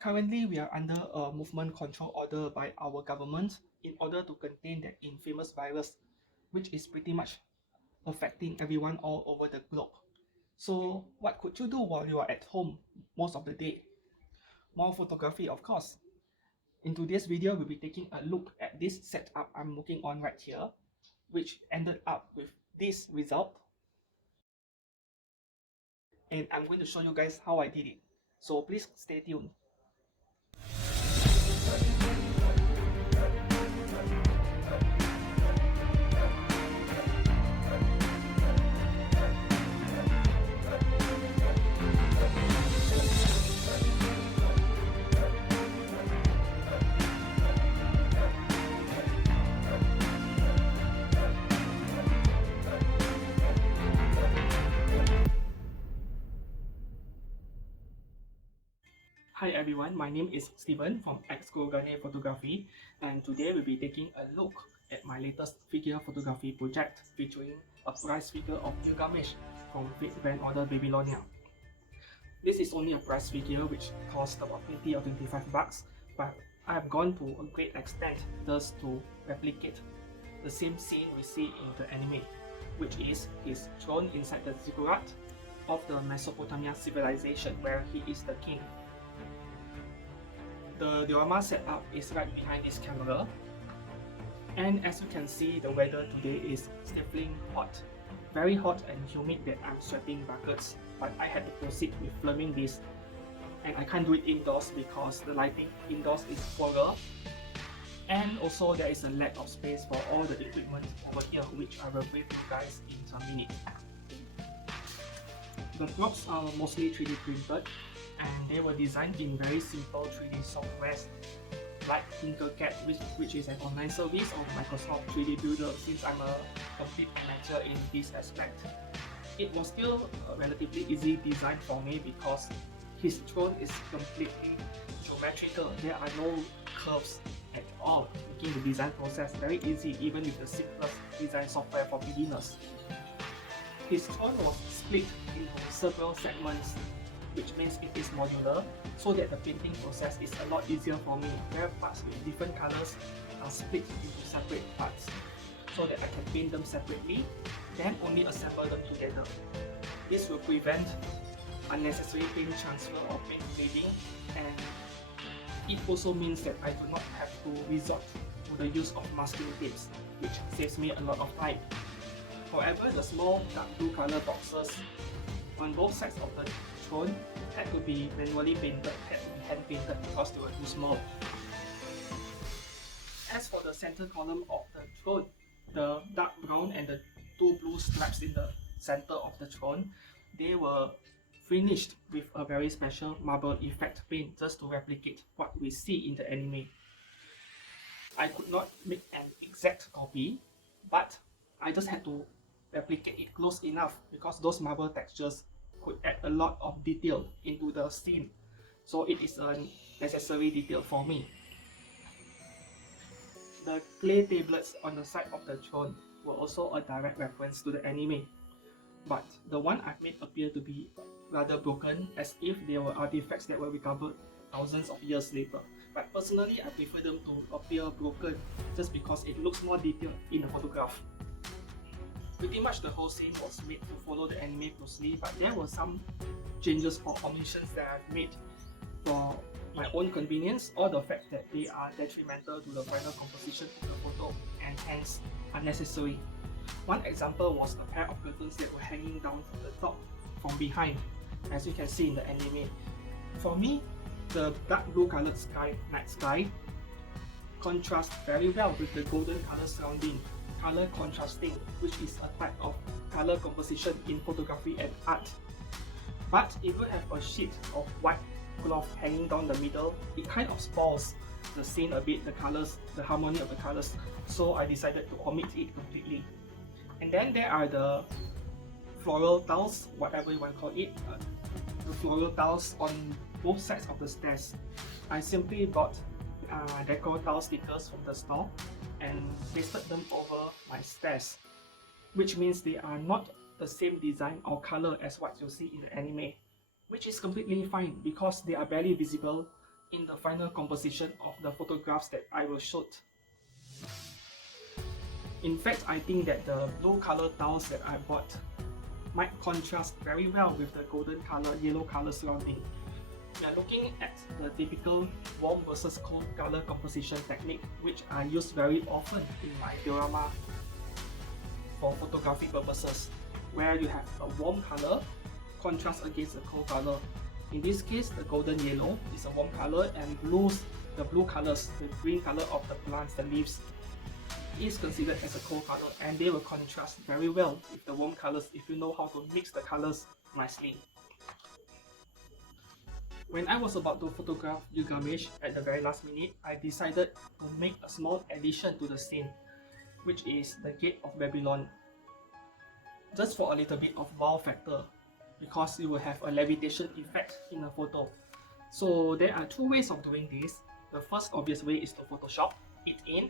Currently, we are under a movement control order by our government in order to contain that infamous virus, which is pretty much affecting everyone all over the globe. So, what could you do while you are at home most of the day? More photography, of course. In today's video, we'll be taking a look at this setup I'm working on right here, which ended up with this result. And I'm going to show you guys how I did it. So please stay tuned. Hi everyone, my name is Steven from Gilgamesh Photography, and today we'll be taking a look at my latest figure photography project featuring a prize figure of Gilgamesh from Fate Grand Order Babylonia. This is only a prize figure which cost about 20 or 25 bucks, but I have gone to a great extent thus to replicate the same scene we see in the anime, which is his throne inside the ziggurat of the Mesopotamia civilization where he is the king. The diorama setup is right behind this camera, and as you can see, the weather today is stifling hot, very hot and humid that I'm sweating buckets, but I had to proceed with filming this, and I can't do it indoors because the lighting indoors is poorer, and also there is a lack of space for all the equipment over here, which I will brief you guys in a minute. The props are mostly 3D printed, and they were designed in very simple 3D softwares like Tinkercad, which is an online service of Microsoft 3D Builder, since I'm a complete amateur in this aspect. It was still a relatively easy design for me because his throne is completely geometrical. There are no curves at all, making the design process very easy even with the simplest design software for beginners. His throne was split into several segments, which means it is modular, so that the painting process is a lot easier for me, where parts with different colors are split into separate parts, so that I can paint them separately, then only assemble them together. This will prevent unnecessary paint transfer or paint bleeding, and it also means that I do not have to resort to the use of masking tapes, which saves me a lot of time. However, the small dark blue color boxes on both sides of the throne had to be manually painted, had to be hand painted because they were too small. As for the center column of the throne, the dark brown and the two blue stripes in the center of the throne, they were finished with a very special marble effect paint just to replicate what we see in the anime. I could not make an exact copy, but I just had to replicate it close enough because those marble textures could add a lot of detail into the scene, so it is a necessary detail for me. The clay tablets on the side of the throne were also a direct reference to the anime, but the one I've made appear to be rather broken, as if they were artifacts that were recovered thousands of years later. But personally, I prefer them to appear broken just because it looks more detailed in the photograph. Pretty much the whole scene was made to follow the anime closely, but there were some changes or omissions that I've made for my own convenience, or the fact that they are detrimental to the final composition of the photo and hence unnecessary. One example was a pair of curtains that were hanging down from the top from behind, as you can see in the anime. For me, the dark blue colored night sky contrasts very well with the golden color surrounding, color contrasting, which is a type of color composition in photography and art. But if you have a sheet of white cloth hanging down the middle, it kind of spoils the scene a bit, the colors, the harmony of the colors, so I decided to omit it completely. And then there are the floral tiles, whatever you want to call it, the floral tiles on both sides of the stairs. I simply bought decor tile stickers from the store and pasted them over my stairs, which means they are not the same design or color as what you see in the anime, which is completely fine because they are barely visible in the final composition of the photographs that I will shoot. In fact, I think that the blue color tiles that I bought might contrast very well with the golden color, yellow color surrounding. We are looking at the typical warm versus cold color composition technique, which I use very often in my diorama for photography purposes, where you have a warm color contrast against a cold color. In this case, the golden yellow is a warm color, and the blue colors, the green color of the plants, the leaves, is considered as a cold color, and they will contrast very well with the warm colors if you know how to mix the colors nicely. When I was about to photograph Gilgamesh at the very last minute, I decided to make a small addition to the scene, which is the Gate of Babylon, just for a little bit of wow factor, because you will have a levitation effect in a photo. So there are two ways of doing this. The first obvious way is to Photoshop it in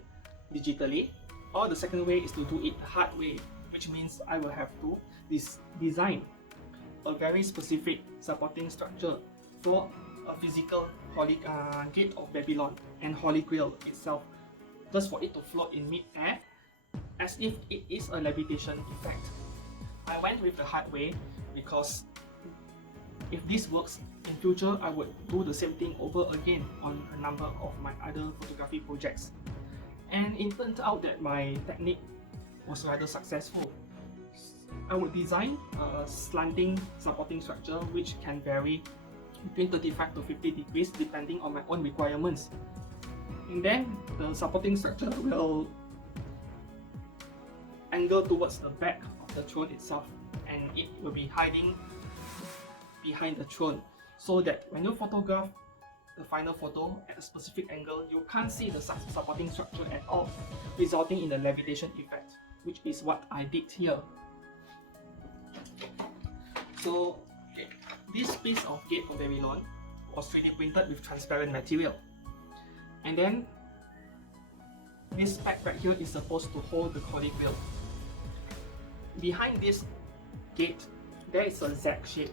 digitally, or the second way is to do it the hard way, which means I will have to design a very specific supporting structure for a physical Gate of Babylon and Holy Grail itself, just for it to float in mid-air as if it is a levitation effect. I went with the hard way because if this works in future, I would do the same thing over again on a number of my other photography projects. And it turned out that my technique was rather successful. I would design a slanting supporting structure which can vary between 35 to 50 degrees depending on my own requirements. And then the supporting structure will angle towards the back of the throne itself, and it will be hiding behind the throne, so that when you photograph the final photo at a specific angle, you can't see the supporting structure at all, resulting in the levitation effect, which is what I did here. So this piece of Gate of Babylon was 3D printed with transparent material, and then this pack right here is supposed to hold the Holy Grail. Behind this gate, there is a Z shape.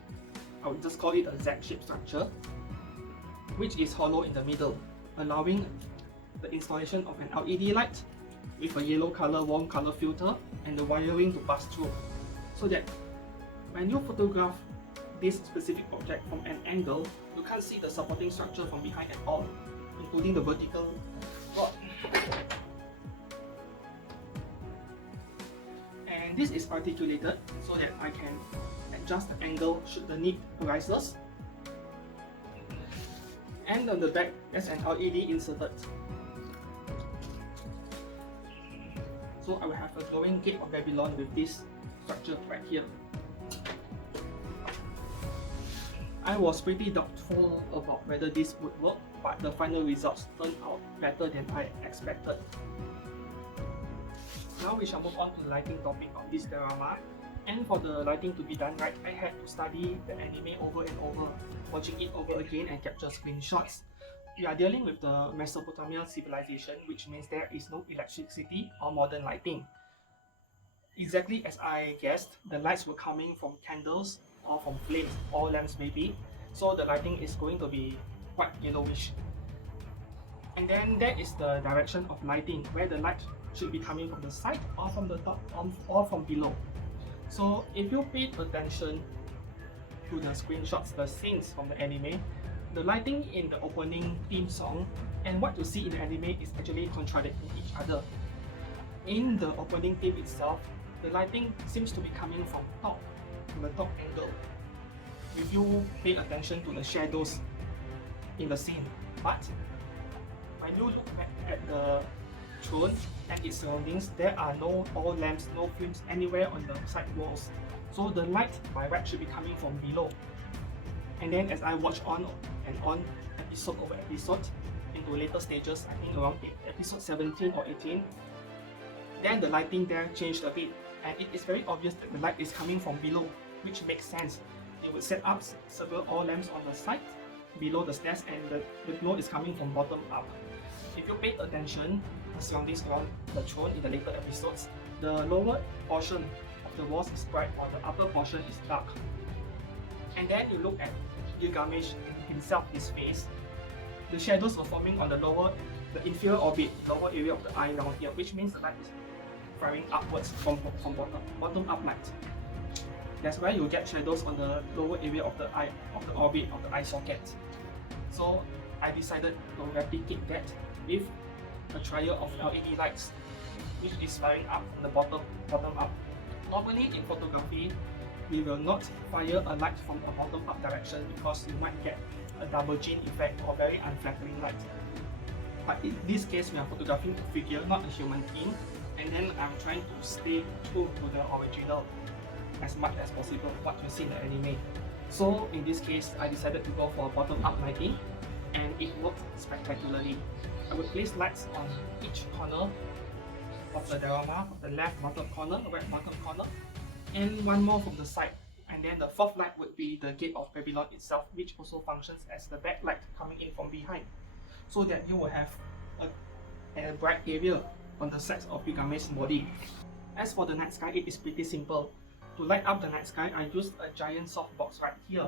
I would just call it a Z-shaped structure, which is hollow in the middle, allowing the installation of an LED light with a yellow color, warm color filter, and the wiring to pass through, so that when you photograph this specific object from an angle, you can't see the supporting structure from behind at all, including the vertical rod. And this is articulated so that I can adjust the angle should the need arises. And on the back, there's an LED inserted. So I will have a glowing Gate of Babylon with this structure right here. I was pretty doubtful about whether this would work, but the final results turned out better than I expected. Now we shall move on to the lighting topic of this diorama. And for the lighting to be done right, I had to study the anime over and over, watching it over again and capture screenshots. We are dealing with the Mesopotamian civilization, which means there is no electricity or modern lighting. Exactly as I guessed, the lights were coming from candles or from flames or lamps maybe, so the lighting is going to be quite yellowish. And then that is the direction of lighting, where the light should be coming from the side or from the top or from below. So if you paid attention to the screenshots, the scenes from the anime, the lighting in the opening theme song and what you see in the anime is actually contradicting each other. In the opening theme itself, the lighting seems to be coming from the top angle, if you pay attention to the shadows in the scene. But when you look back at the throne and its surroundings, there are no oil lamps, no flames anywhere on the side walls. So the light by right should be coming from below. And then as I watch on and on, episode over episode, into later stages, I think around episode 17 or 18, then the lighting there changed a bit, and it is very obvious that the light is coming from below, which makes sense. They would set up several oil lamps on the side, below the stairs, and the glow is coming from bottom up. If you paid attention, the surroundings around the throne in the later episodes, the lower portion of the walls is bright while the upper portion is dark. And then you look at Gilgamesh himself, his face, the shadows were forming on the inferior orbit, lower area of the eye down here, which means the light is firing upwards from bottom up light. That's why you get shadows on the lower area of the eye, of the orbit of the eye socket. So I decided to replicate that with a trial of LED lights, which is firing up from the bottom up. Normally in photography, we will not fire a light from a bottom up direction because you might get a double chin effect or very unflattering light. But in this case, we are photographing a figure, not a human being, and then I'm trying to stay true to the original as much as possible, what you see in the anime. So in this case, I decided to go for bottom up lighting, and it worked spectacularly. I would place lights on each corner of the diorama, the left bottom corner, right bottom corner, and one more from the side. And then the fourth light would be the gate of Babylon itself, which also functions as the backlight coming in from behind, so that you will have a bright area on the sides of Gilgamesh's body. As for the night sky, it is pretty simple. To light up the night sky, I used a giant softbox right here.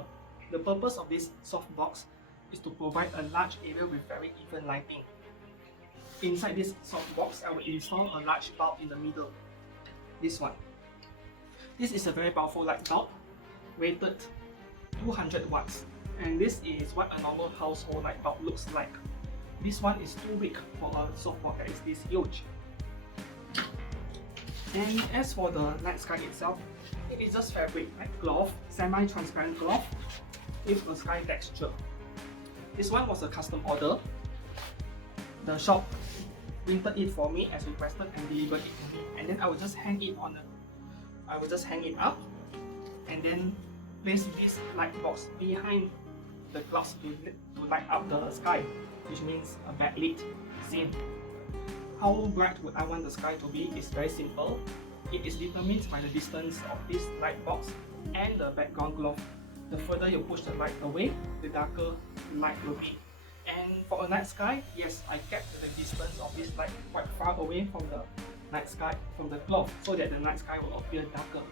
The purpose of this softbox is to provide a large area with very even lighting. Inside this softbox, I will install a large bulb in the middle. This one. This is a very powerful light bulb, rated 200 watts. And this is what a normal household light bulb looks like. This one is too big for a softbox that is this huge. And as for the night sky itself, it is just fabric, like cloth, semi-transparent cloth with a sky texture. This one was a custom order. The shop printed it for me as requested and delivered it to me. And then I will just hang it up and then place this light box behind the clouds to light up the sky, which means a backlit scene. How bright would I want the sky to be is very simple. It is determined by the distance of this light box and the background cloth. The further you push the light away, the darker the light will be. And for a night sky, yes, I kept the distance of this light quite far away from the night sky, from the cloth, so that the night sky will appear darker.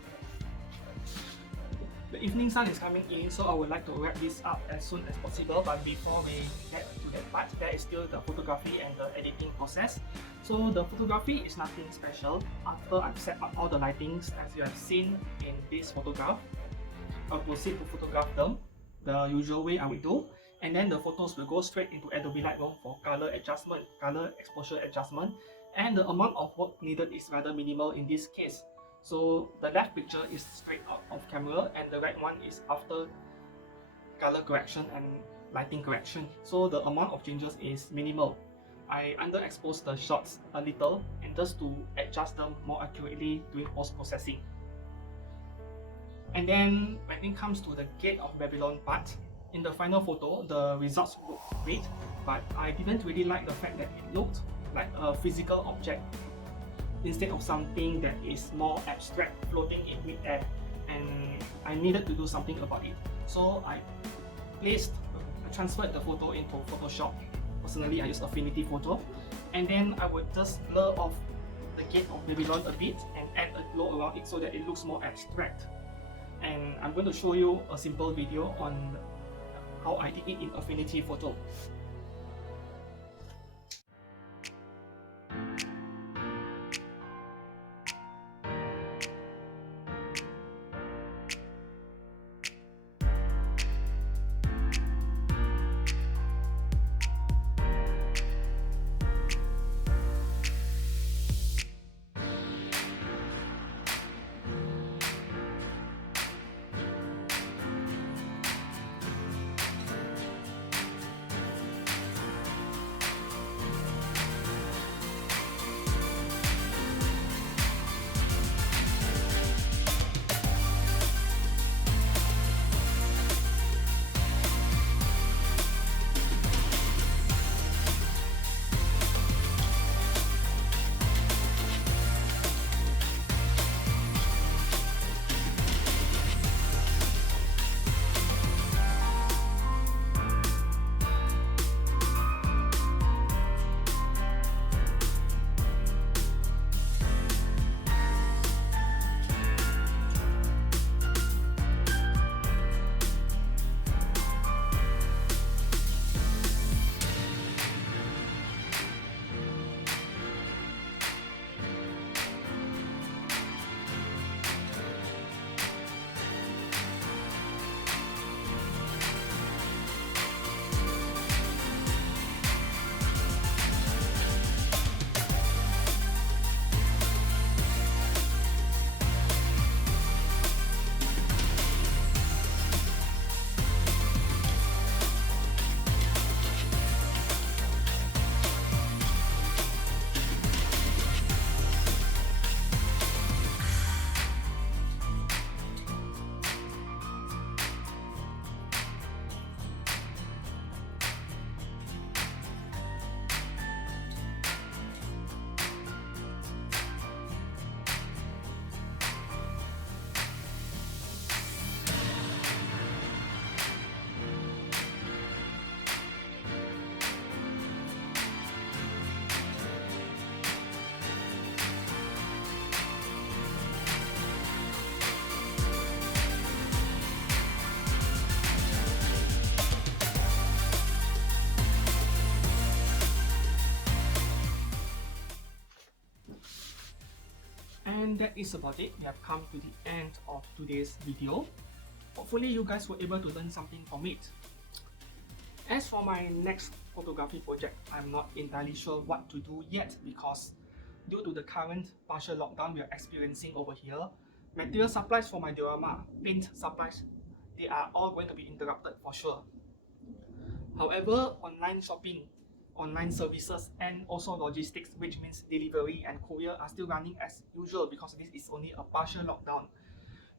The evening sun is coming in, so I would like to wrap this up as soon as possible. But before we get to that part, there is still the photography and the editing process. So the photography is nothing special. After I've set up all the lightings as you have seen in this photograph, I'll proceed to photograph them the usual way I would do. And then the photos will go straight into Adobe Lightroom for color adjustment, color exposure adjustment. And the amount of work needed is rather minimal in this case. So the left picture is straight out of camera and the right one is after color correction and lighting correction. So the amount of changes is minimal. I underexpose the shots a little and just to adjust them more accurately during post-processing. And then when it comes to the Gate of Babylon part, in the final photo, the results look great, but I didn't really like the fact that it looked like a physical object instead of something that is more abstract, floating in mid-air, and I needed to do something about it. So I transferred the photo into Photoshop. Personally, I use Affinity Photo, and then I would just blur off the Gate of Babylon a bit and add a glow around it so that it looks more abstract. And I'm going to show you a simple video on how I did it in Affinity Photo. And that is about it. We have come to the end of today's video. Hopefully you guys were able to learn something from it. As for my next photography project, I'm not entirely sure what to do yet because due to the current partial lockdown we are experiencing over here, material supplies for my diorama, paint supplies, they are all going to be interrupted for sure. However, online shopping, online services, and also logistics, which means delivery and courier, are still running as usual because this is only a partial lockdown.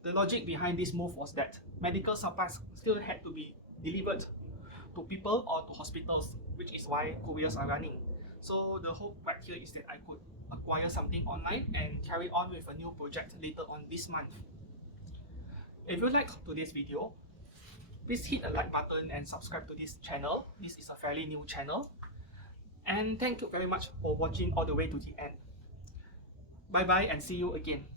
The logic behind this move was that medical supplies still had to be delivered to people or to hospitals, which is why couriers are running. So the hope right here is that I could acquire something online and carry on with a new project later on this month. If you liked today's video, please hit the like button and subscribe to this channel. This is a fairly new channel. And thank you very much for watching all the way to the end. Bye bye and see you again.